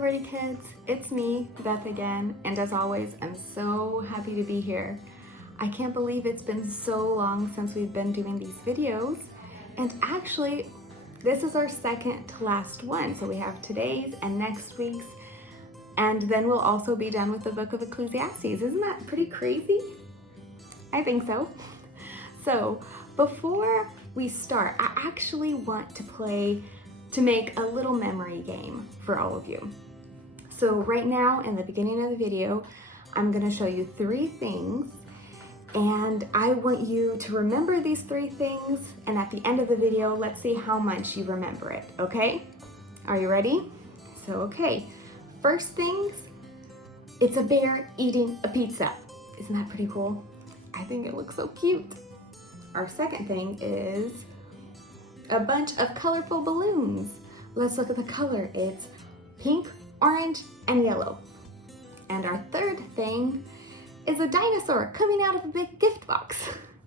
Liberty Kids, it's me, Beth again, and as always, I'm so happy to be here. I can't believe it's been so long since we've been doing these videos, and actually, this is our second to last one, so we have today's and next week's, and then we'll also be done with the book of Ecclesiastes. Isn't that pretty crazy? I think so. So, before we start, I actually want to make a little memory game for all of you. So right now, in the beginning of the video, I'm gonna show you 3 things, and I want you to remember these 3 things, and at the end of the video, let's see how much you remember it, okay? Are you ready? So, okay, first things, it's a bear eating a pizza. Isn't that pretty cool? I think it looks so cute. Our second thing is a bunch of colorful balloons. Let's look at the color. It's pink, orange, and yellow. And our third thing is a dinosaur coming out of a big gift box.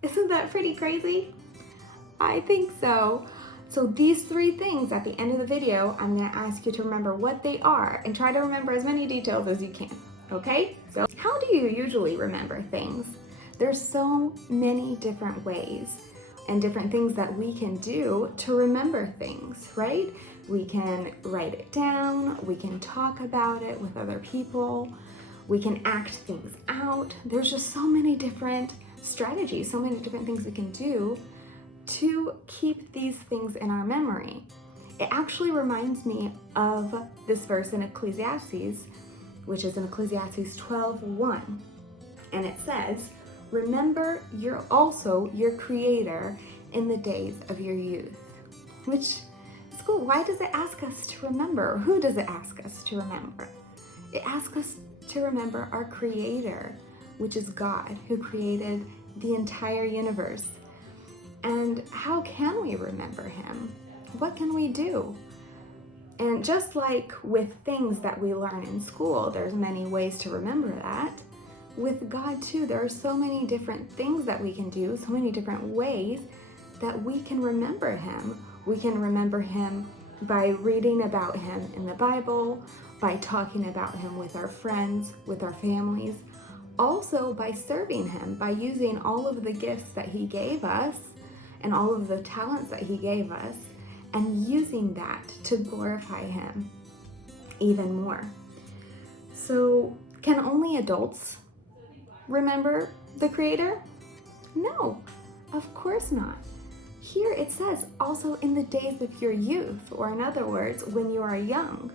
Isn't that pretty crazy? I think so. So these 3 things at the end of the video, I'm gonna ask you to remember what they are and try to remember as many details as you can, okay? So how do you usually remember things? There's so many different ways and different things that we can do to remember things, right? We can write it down, we can talk about it with other people, we can act things out. There's just so many different strategies, so many different things we can do to keep these things in our memory. It actually reminds me of this verse in Ecclesiastes, which is in Ecclesiastes 12:1, and it says, "Remember also your Creator in the days of your youth," which is cool. Why does it ask us to remember? Who does it ask us to remember? It asks us to remember our Creator, which is God, who created the entire universe. And how can we remember Him? What can we do? And just like with things that we learn in school, there's many ways to remember that. With God too, there are so many different things that we can do, so many different ways that we can remember Him. We can remember Him by reading about Him in the Bible, by talking about Him with our friends, with our families, also by serving Him, by using all of the gifts that He gave us and all of the talents that He gave us, and using that to glorify Him even more. So, can only adults remember the Creator? No, of course not. Here it says, also in the days of your youth, or in other words, when you are young.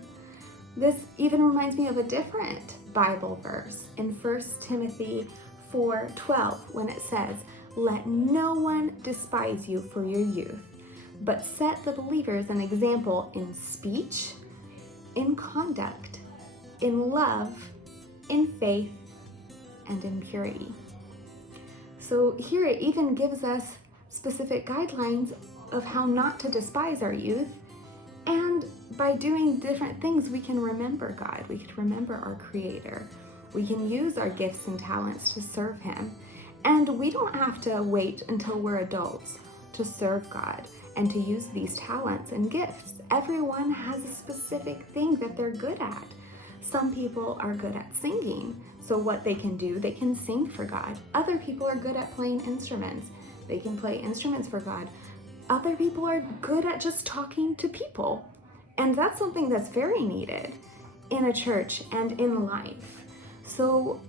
This even reminds me of a different Bible verse in 1 Timothy 4:12, when it says, "Let no one despise you for your youth, but set the believers an example in speech, in conduct, in love, in faith, and in purity." So here it even gives us specific guidelines of how not to despise our youth, and by doing different things we can remember God, we can remember our Creator, we can use our gifts and talents to serve Him, and we don't have to wait until we're adults to serve God and to use these talents and gifts. Everyone has a specific thing that they're good at. Some people are good at singing, so what they can do, they can sing for God. Other people are good at playing instruments. They can play instruments for God. Other people are good at just talking to people. And that's something that's very needed in a church and in life. So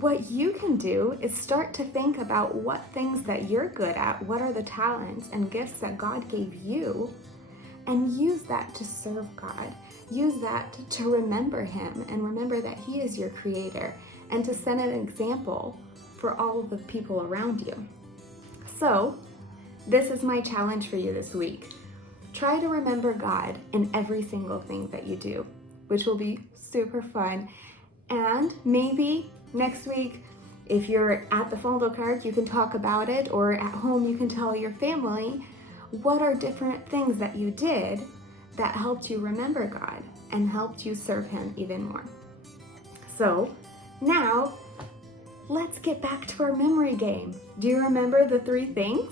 what you can do is start to think about what things that you're good at, what are the talents and gifts that God gave you, and use that to serve God. Use that to remember Him and remember that He is your Creator, and to set an example for all of the people around you. So, this is my challenge for you this week. Try to remember God in every single thing that you do, which will be super fun. And maybe next week, if you're at the Fondo Card, you can talk about it, or at home you can tell your family what are different things that you did that helped you remember God and helped you serve Him even more. So now, let's get back to our memory game. Do you remember the 3 things?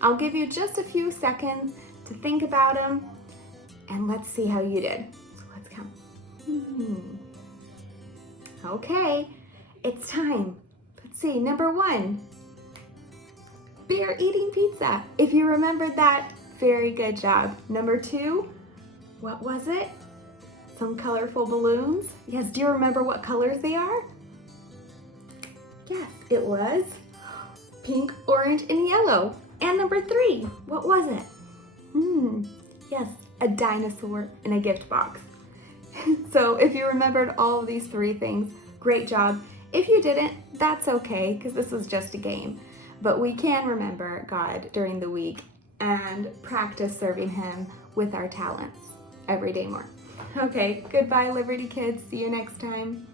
I'll give you just a few seconds to think about them, and let's see how you did. So Okay, it's time. Let's see, number 1, bear eating pizza. If you remembered that, very good job. Number 2, what was it? Some colorful balloons. Yes, do you remember what colors they are? Yes, it was pink, orange, and yellow. And number 3, what was it? Yes, a dinosaur in a gift box. So if you remembered all of these 3 things, great job. If you didn't, that's okay, because this was just a game. But we can remember God during the week and practice serving Him with our talents every day more. Okay, goodbye, Liberty Kids. See you next time.